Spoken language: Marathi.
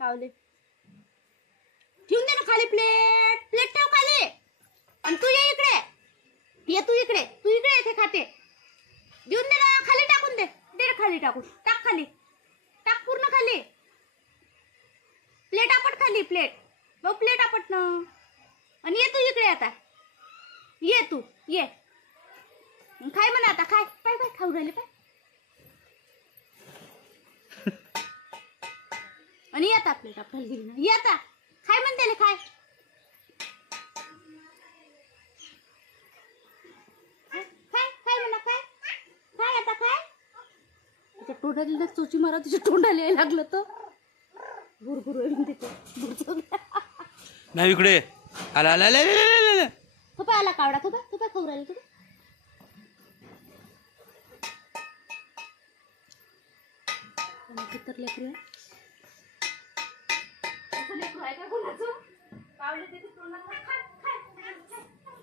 कावले ठेवून दे ना खाली प्लेट प्लेट ठेव खाली आणि तू ये इकडे ये तू इकडे इथे खाते देऊन दे ना खाली टाकून दे दे खाली टाकून टाक खाली टाक पूर्ण खाली प्लेट आपट खाली प्लेट बघ प्लेट आपट ना आणि ये तू इकडे आता ये तू ये खाय म्हणा आता खाय पाय पाय खाऊ राहिले पाय आणि येता प्लेट आपल्याला गेली ना येता खाय म्हणते खाय खाय खाय म्हणा खाय खाय आता खाय त्याच्या तोंडाला चोची मारा तुझ्या तोंडाला यायला लागलं तर गुरगुर देतो नाही इकडे आला आला आला थोपा आला कावडा थोपा थोपा खाऊ राहिला थोपा कितर लेकरू आहे का कोणाचं पावलं तिथे तोंडाला खाय खाय